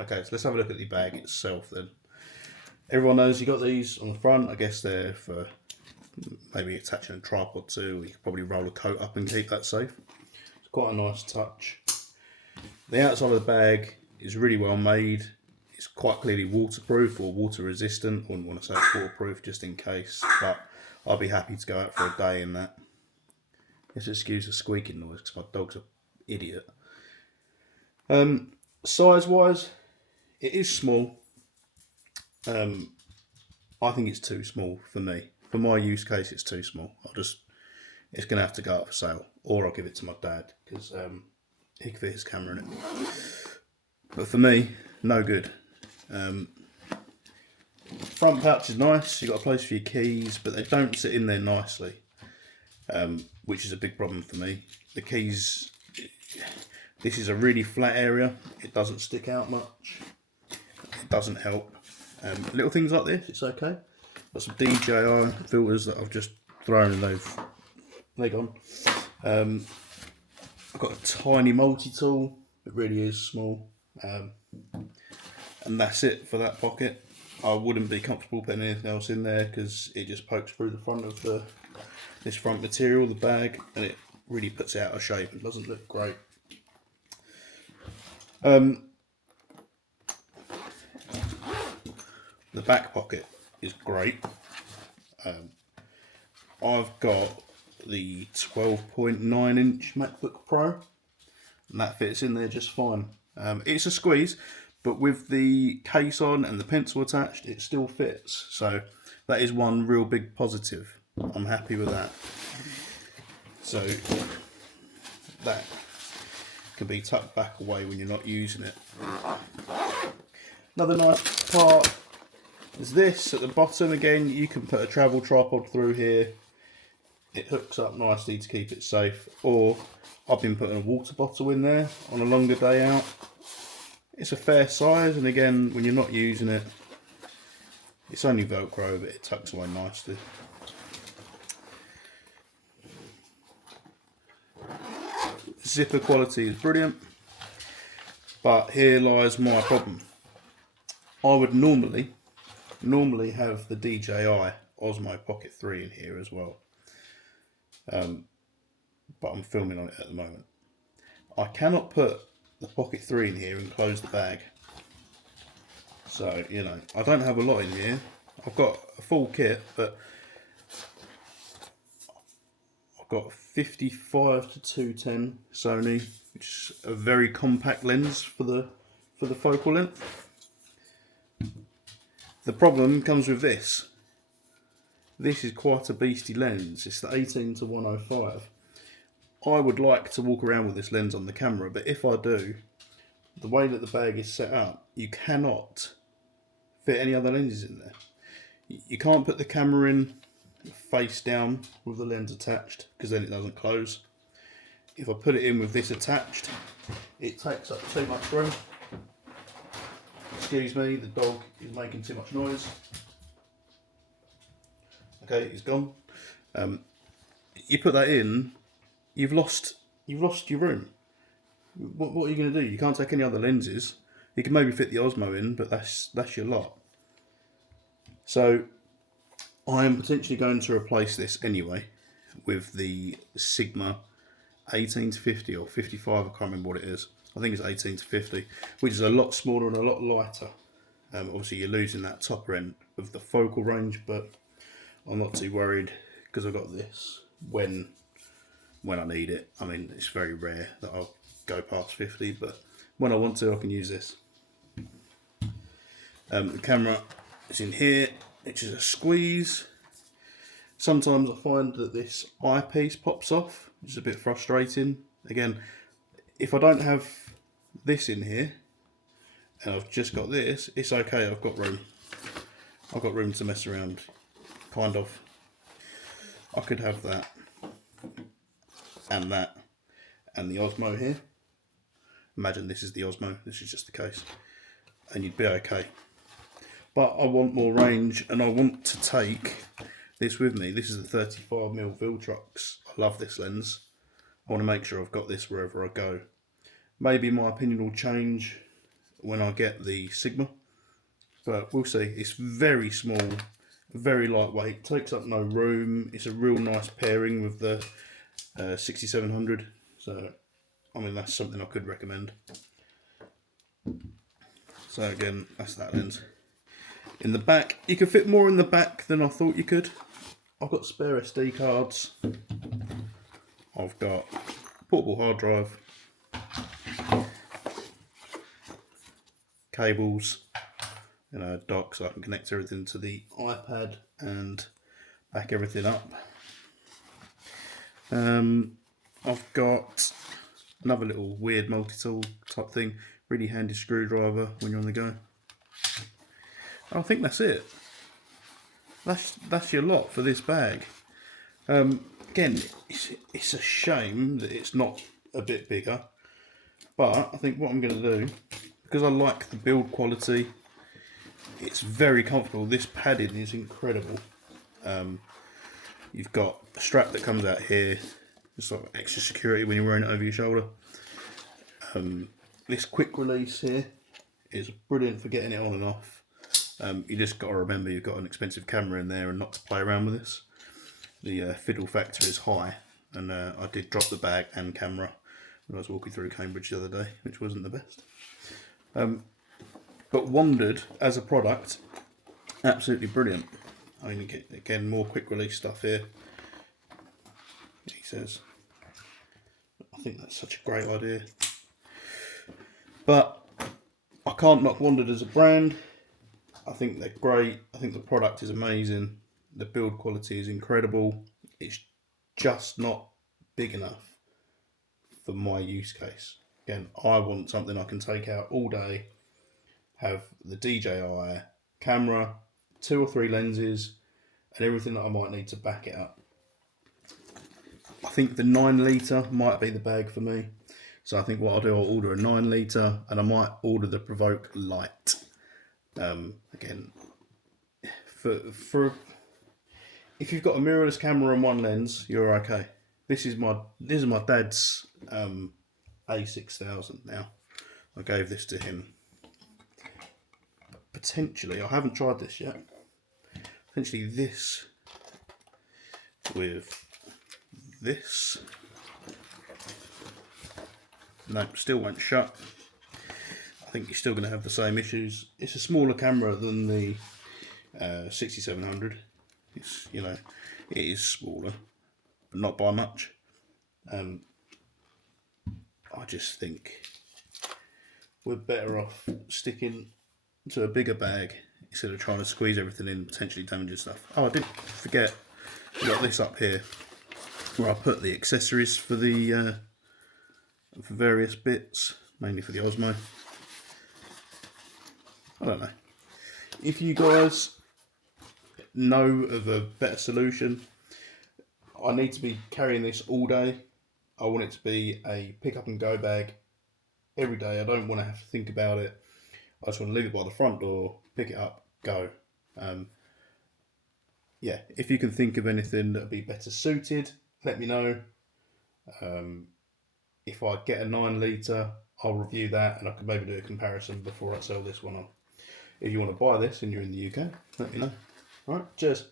Okay, so let's have a look at the bag itself then. Everyone knows you got these on the front. I guess they're for maybe attaching a tripod to, or you could probably roll a coat up and keep that safe. It's quite a nice touch. The outside of the bag is really well made. It's quite clearly waterproof or water resistant. I wouldn't want to say it's waterproof just in case, but I'll be happy to go out for a day in that. Let's excuse the squeaking noise because my dog's an idiot. Size wise, it is small. I think it's too small for me. For my use case, it's too small. It's going to have to go up for sale, or I'll give it to my dad because he can fit his camera in it. But for me, no good. Front pouch is nice. You've got a place for your keys, but they don't sit in there nicely, which is a big problem for me. The keys, this is a really flat area. It doesn't stick out much. It doesn't help. Little things like this, it's okay. Got some DJI filters that I've just thrown and they're gone. I've got a tiny multi-tool. It really is small. And that's it for that pocket. I wouldn't be comfortable putting anything else in there because it just pokes through the front of this front material, the bag, and it really puts it out of shape. It doesn't look great. The back pocket is great. I've got the 12.9 inch MacBook Pro and that fits in there just fine. It's a squeeze, but with the case on and the pencil attached, it still fits. So that is one real big positive. I'm happy with that. So that can be tucked back away when you're not using it. Another nice part is this at the bottom. Again, you can put a travel tripod through here. It hooks up nicely to keep it safe. Or I've been putting a water bottle in there on a longer day out. It's a fair size, and again, when you're not using it, it's only Velcro, but it tucks away nicely. Zipper quality is brilliant, but here lies my problem. I would normally have the DJI Osmo Pocket 3 in here as well, but I'm filming on it at the moment. I cannot put the Pocket 3 in here and close the bag, so you know I don't have a lot in here. I've got a full kit, but I've got 55 to 210 Sony, which is a very compact lens for the focal length. The problem comes with this. This is quite a beastie lens. It's the 18 to 105. I would like to walk around with this lens on the camera, but if I do, the way that the bag is set up, you cannot fit any other lenses in there. You can't put the camera in face down with the lens attached because then it doesn't close. If I put it in with this attached, it takes up too much room. Excuse me, the dog is making too much noise. Okay, he's gone. You put that in, you've lost your room. What are you going to do? You can't take any other lenses. You can maybe fit the Osmo in, but that's your lot. So I am potentially going to replace this anyway with the Sigma 18 to 50 or 55. I can't remember what it is. I think it's 18 to 50, which is a lot smaller and a lot lighter. Obviously you're losing that top end of the focal range, but I'm not too worried because I've got this when I need it. I mean, it's very rare that I'll go past 50, but when I want to, I can use this. The camera is in here, which is a squeeze. Sometimes I find that this eyepiece pops off, which is a bit frustrating. Again, if I don't have this in here and I've just got this, it's okay. I've got room to mess around, kind of. I could have that and the Osmo here. Imagine this is the Osmo, this is just the case, and you'd be okay. But I want more range and I want to take this with me. This is the 35mm Viltrox. I love this lens. I want to make sure I've got this wherever I go. Maybe my opinion will change when I get the Sigma, but we'll see. It's very small, very lightweight, takes up no room. It's a real nice pairing with the 6700, so I mean that's something I could recommend. So again, that's that lens. In the back, you can fit more in the back than I thought you could. I've got spare SD cards. I've got portable hard drive, cables, and a dock so I can connect everything to the iPad and back everything up. I've got another little weird multi-tool type thing, really handy screwdriver when you're on the go. I think that's it. That's your lot for this bag. Again, it's a shame that it's not a bit bigger, but I think what I'm going to do, because I like the build quality, it's very comfortable. This padding is incredible. You've got a strap that comes out here, it's like extra security when you're wearing it over your shoulder. This quick release here is brilliant for getting it on and off. You just got to remember you've got an expensive camera in there and not to play around with this. The fiddle factor is high, and I did drop the bag and camera when I was walking through Cambridge the other day, which wasn't the best. But Wandrd as a product, absolutely brilliant. I mean, again, more quick release stuff here. He says, I think that's such a great idea. But I can't knock Wandrd as a brand. I think they're great. I think the product is amazing. The build quality is incredible. It's just not big enough for my use case. Again, I want something I can take out all day, have the DJI camera, 2 or 3 lenses, and everything that I might need to back it up. I think the 9 litre might be the bag for me. So I think what I'll do, I'll order a 9 litre, and I might order the Provoke Lite. Again, for if you've got a mirrorless camera and 1 lens, you're okay. This is my dad's A6000 now. I gave this to him. Potentially, I haven't tried this yet. Potentially this with this. No, still won't shut. I think you're still going to have the same issues. It's a smaller camera than the 6700. It's, you know, it is smaller, but not by much. I just think we're better off sticking to a bigger bag instead of trying to squeeze everything in, potentially damaging stuff. Oh, I did forget, I've got this up here where I put the accessories for the for various bits, mainly for the Osmo. I don't know. If you guys know of a better solution, I need to be carrying this all day. I want it to be a pick up and go bag every day. I don't want to have to think about it. I just want to leave it by the front door, pick it up, go. Yeah, if you can think of anything that would be better suited, let me know. If I get a 9 litre, I'll review that, and I can maybe do a comparison before I sell this one on. If you want to buy this and you're in the UK, let me know. Alright, cheers.